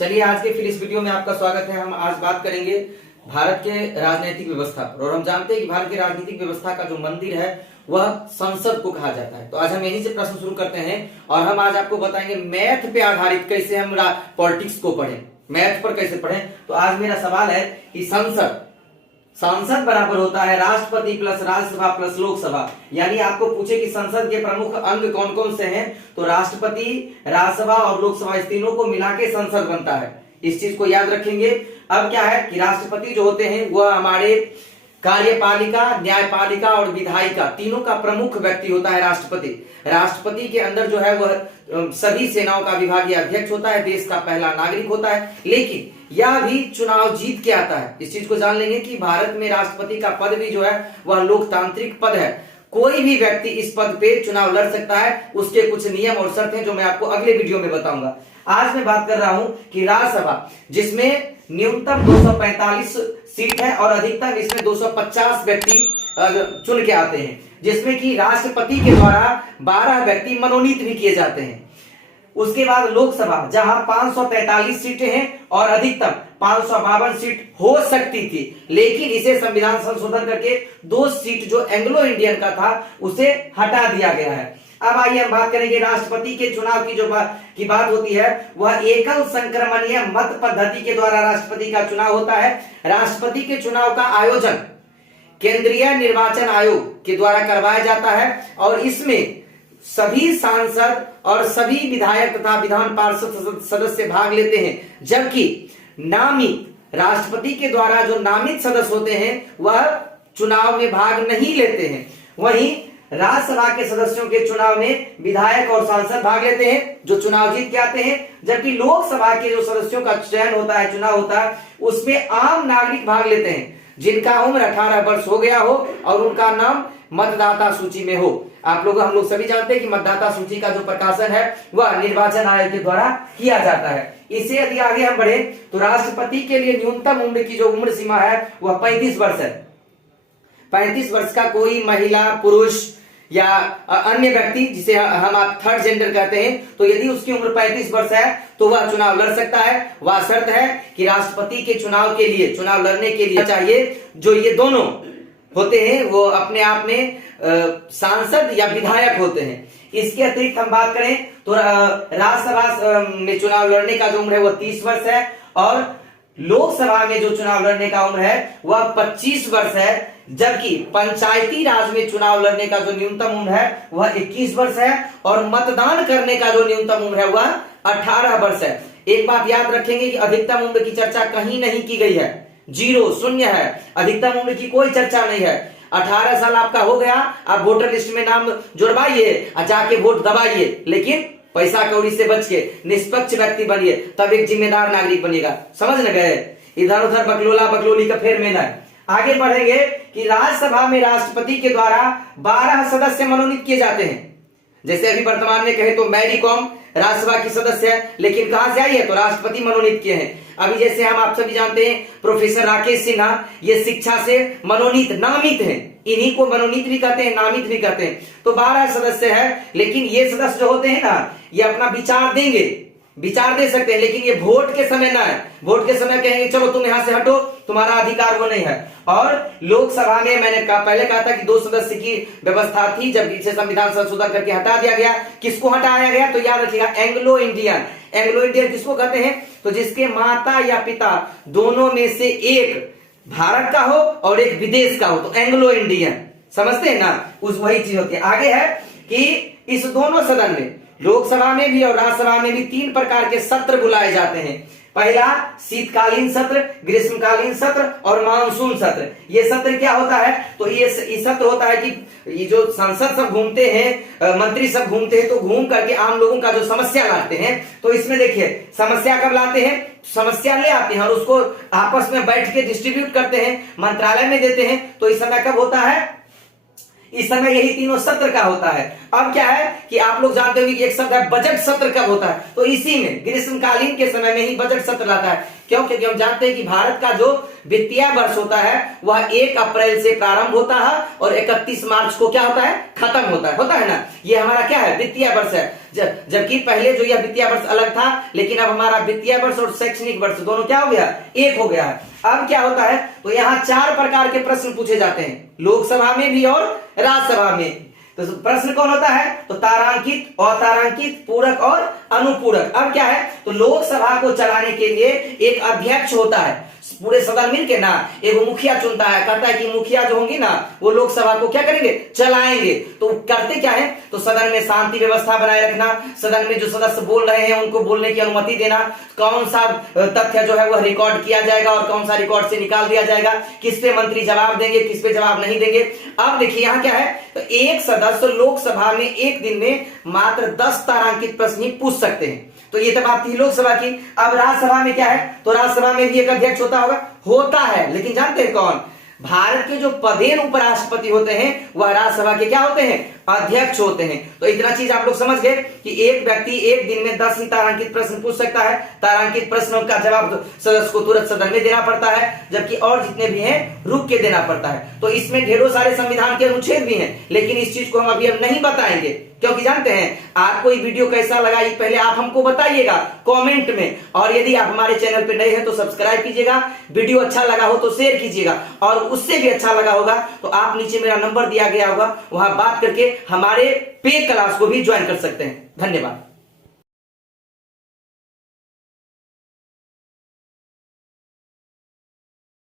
चलिए आज के फिर इस वीडियो में आपका स्वागत है। हम आज बात करेंगे भारत के राजनीतिक व्यवस्था पर। और हम जानते हैं कि भारत की राजनीतिक व्यवस्था का जो मंदिर है वह संसद को कहा जाता है। तो आज हम यहीं से प्रश्न शुरू करते हैं और हम आज आपको बताएंगे मैथ पे आधारित कैसे हम पॉलिटिक्स को पढ़ें, मैथ पर कैसे पढ़ें। तो आज मेरा सवाल है कि संसद बराबर होता है राष्ट्रपति प्लस राज्यसभा प्लस लोकसभा। यानी आपको पूछे कि संसद के प्रमुख अंग कौन कौन से हैं, तो राष्ट्रपति, राज्यसभा और लोकसभा इस तीनों को मिला के संसद बनता है। इस चीज को याद रखेंगे। अब क्या है कि राष्ट्रपति जो होते हैं वह हमारे कार्यपालिका, न्यायपालिका और विधायिका तीनों का प्रमुख व्यक्ति होता है राष्ट्रपति। राष्ट्रपति के अंदर जो है वह सभी सेनाओं का विभागीय अध्यक्ष होता है, देश का पहला नागरिक होता है, लेकिन यह भी चुनाव जीत के आता है। इस चीज को जान लेंगे कि भारत में राष्ट्रपति का पद भी जो है वह लोकतांत्रिक पद है। कोई भी व्यक्ति इस पद पे चुनाव लड़ सकता है, उसके कुछ नियम और शर्त हैं जो मैं आपको अगले वीडियो में बताऊंगा। आज मैं बात कर रहा हूं कि राज्यसभा जिसमें न्यूनतम 245 सीट है और अधिकतम इसमें 250 व्यक्ति चुन के आते हैं, जिसमें कि राष्ट्रपति के द्वारा 12 व्यक्ति मनोनीत भी किए जाते हैं। उसके बाद लोकसभा जहां 543 सीटें हैं और अधिकतम 552 सीट हो सकती थी, लेकिन इसे संविधान संशोधन करके 2 सीट जो एंग्लो इंडियन का था उसे हटा दिया गया है। अब आइए हम बात करेंगे राष्ट्रपति के चुनाव की जो बात होती है वह एकल संक्रमणीय मत पद्धति के द्वारा राष्ट्रपति का चुनाव होता है। राष्ट्रपति के चुनाव का आयोजन केंद्रीय निर्वाचन आयोग के द्वारा करवाया जाता है और इसमें सभी सांसद और सभी विधायक तथा विधान पार्षद सदस्य भाग लेते हैं, जबकि नामित राष्ट्रपति के द्वारा जो नामित सदस्य होते हैं वह चुनाव में भाग नहीं लेते हैं। वहीं राज्यसभा के सदस्यों के चुनाव में विधायक और सांसद भाग लेते हैं जो चुनाव जीत के आते हैं, जबकि लोकसभा के जो सदस्यों का चयन होता है, चुनाव होता है, उसमें आम नागरिक भाग लेते हैं जिनका उम्र 18 वर्ष हो गया हो और उनका नाम मतदाता सूची में हो। हम लोग सभी जानते हैं कि मतदाता सूची का जो प्रकाशन है वह निर्वाचन आयोग के द्वारा किया जाता है। इसे यदि आगे हम बढ़े तो राष्ट्रपति के लिए न्यूनतम उम्र की जो उम्र सीमा है वह 35 वर्ष है। 35 वर्ष का कोई महिला, पुरुष या अन्य व्यक्ति जिसे हम आप थर्ड जेंडर कहते हैं, तो यदि उसकी उम्र 35 वर्ष है तो वह चुनाव लड़ सकता है। वह शर्त है कि राष्ट्रपति के चुनाव लड़ने के लिए चाहिए जो ये दोनों होते हैं वो अपने आप में सांसद या विधायक होते हैं। इसके अतिरिक्त हम बात करें तो राज्यसभा में चुनाव लड़ने का जो उम्र है वह 30 वर्ष है और लोकसभा में जो चुनाव लड़ने का उम्र है वह 25 वर्ष है, जबकि पंचायती राज में चुनाव लड़ने का जो न्यूनतम उम्र है वह 21 वर्ष है और मतदान करने का जो न्यूनतम उम्र है वह 18 वर्ष है। एक बात याद रखेंगे कि अधिकतम उम्र की चर्चा कहीं नहीं की गई है, 0 शून्य है, अधिकतम उम्र की कोई चर्चा नहीं है। 18 साल आपका हो गया, आप वोटर लिस्ट में नाम जुड़वाइए और जाके वोट दबाइए, लेकिन पैसा कौड़ी से बच के निष्पक्ष व्यक्ति बनिए, तब एक जिम्मेदार नागरिक बनिएगा। समझ न गए? इधर उधर बकलोला बकलोली का फेर में नहीं। आगे बढ़ेंगे कि राज्यसभा में राष्ट्रपति के द्वारा 12 सदस्य मनोनीत किए जाते हैं। जैसे अभी वर्तमान में कहे तो मैरी कॉम राज्यसभा की सदस्य है, लेकिन कहां से आई है तो राष्ट्रपति मनोनीत किए हैं। अभी जैसे हम आप सभी जानते हैं प्रोफेसर राकेश सिन्हा, ये शिक्षा से मनोनीत नामित हैं, इन्हीं को मनोनीत भी कहते हैं, नामित भी कहते हैं। तो 12 सदस्य है, लेकिन ये सदस्य जो होते हैं ना, ये अपना विचार देंगे, विचार दे सकते हैं, लेकिन ये वोट के समय ना है। वोट के समय कहेंगे चलो तुम यहां से हटो, तुम्हारा अधिकार वो नहीं है। और लोकसभा में मैंने पहले कहा था कि 2 सदस्य की व्यवस्था थी, जब इसे संविधान संशोधन करके हटा दिया गया। किसको हटाया गया तो याद रखिएगा, एंग्लो इंडियन। एंग्लो इंडियन किसको कहते हैं तो जिसके माता या पिता दोनों में से एक भारत का हो और एक विदेश का हो, तो एंग्लो इंडियन। समझते हैं ना, वही चीज होती है। आगे है कि इस दोनों सदन में, लोकसभा में भी और राज्यसभा में भी 3 प्रकार के सत्र बुलाए जाते हैं। पहला शीतकालीन सत्र, ग्रीष्मकालीन सत्र और मानसून सत्र। ये सत्र क्या होता है तो ये सत्र होता है कि ये जो सांसद सब घूमते हैं, मंत्री सब घूमते हैं, तो घूम करके आम लोगों का जो समस्या लाते हैं, तो इसमें देखिए समस्या कब लाते हैं, समस्या ले आते हैं और उसको आपस में बैठ के डिस्ट्रीब्यूट करते हैं, मंत्रालय में देते हैं। तो इस समय कब होता है, इस समय यही तीनों सत्र का होता है। अब क्या है कि आप लोग जानते होंगे कि एक शब्द है बजट सत्र कब होता है, तो इसी में ग्रीष्मकालीन के समय में ही बजट सत्र लाता है। क्यों? क्योंकि हम जानते हैं कि भारत का जो वित्तीय वर्ष होता है वह 1 अप्रैल से प्रारंभ होता है और 31 मार्च को क्या होता है, खत्म होता है ना। ये हमारा क्या है, वित्तीय वर्ष है। जबकि पहले जो यह वित्तीय वर्ष अलग था, लेकिन अब हमारा वित्तीय वर्ष और शैक्षणिक वर्ष दोनों क्या हो गया, एक हो गया है। अब क्या होता है, तो यहाँ 4 प्रकार के प्रश्न पूछे जाते हैं, लोकसभा में भी और राज्यसभा में। तो प्रश्न कौन होता है, तो तारांकित, अतारांकित, पूरक और अनुपूरक। अब क्या है, तो लोकसभा को चलाने के लिए एक अध्यक्ष होता है, पूरे सदन मिलके ना एक मुखिया चुनता है, कहता है कि मुखिया जो होंगे ना वो लोकसभा को क्या करेंगे, चलाएंगे। तो करते क्या है, तो सदन में शांति व्यवस्था बनाए रखना, सदन में जो सदस्य बोल रहे हैं उनको बोलने की अनुमति देना, कौन सा तथ्य जो है वह रिकॉर्ड किया जाएगा और कौन सा रिकॉर्ड से निकाल दिया जाएगा, किस पे मंत्री जवाब देंगे, किस पे जवाब नहीं देंगे। अब देखिए यहाँ क्या है, तो एक सदस्य लोकसभा में एक दिन में मात्र 10 तारांकित प्रश्न ही पूछ सकते हैं। तो ये तो बात थी लोकसभा की। अब राज्यसभा में क्या है, तो राज्यसभा में भी एक अध्यक्ष होता है, लेकिन जानते हैं कौन, भारत के जो पदेन उपराष्ट्रपति होते हैं वह राज्यसभा के क्या होते हैं, अध्यक्ष होते हैं। तो इतना चीज आप लोग समझ गए कि एक व्यक्ति एक दिन में 10 ही तारांकित प्रश्न पूछ सकता है। तारांकित प्रश्नों का जवाब सदस्य को तुरंत सदन में देना पड़ता है, जबकि और जितने भी हैं रुक के देना पड़ता है। तो इसमें ढेरों सारे संविधान के अनुच्छेद भी हैं, लेकिन इस चीज को हम अभी नहीं बताएंगे, क्योंकि जानते हैं आपको ये वीडियो कैसा लगा ये पहले आप हमको बताइएगा कमेंट में। और यदि आप हमारे चैनल पे नए हैं तो सब्सक्राइब कीजिएगा, वीडियो अच्छा लगा हो तो शेयर कीजिएगा, और उससे भी अच्छा लगा होगा तो आप नीचे मेरा नंबर दिया गया होगा, वहां बात करके हमारे पे क्लास को भी ज्वाइन कर सकते हैं। धन्यवाद।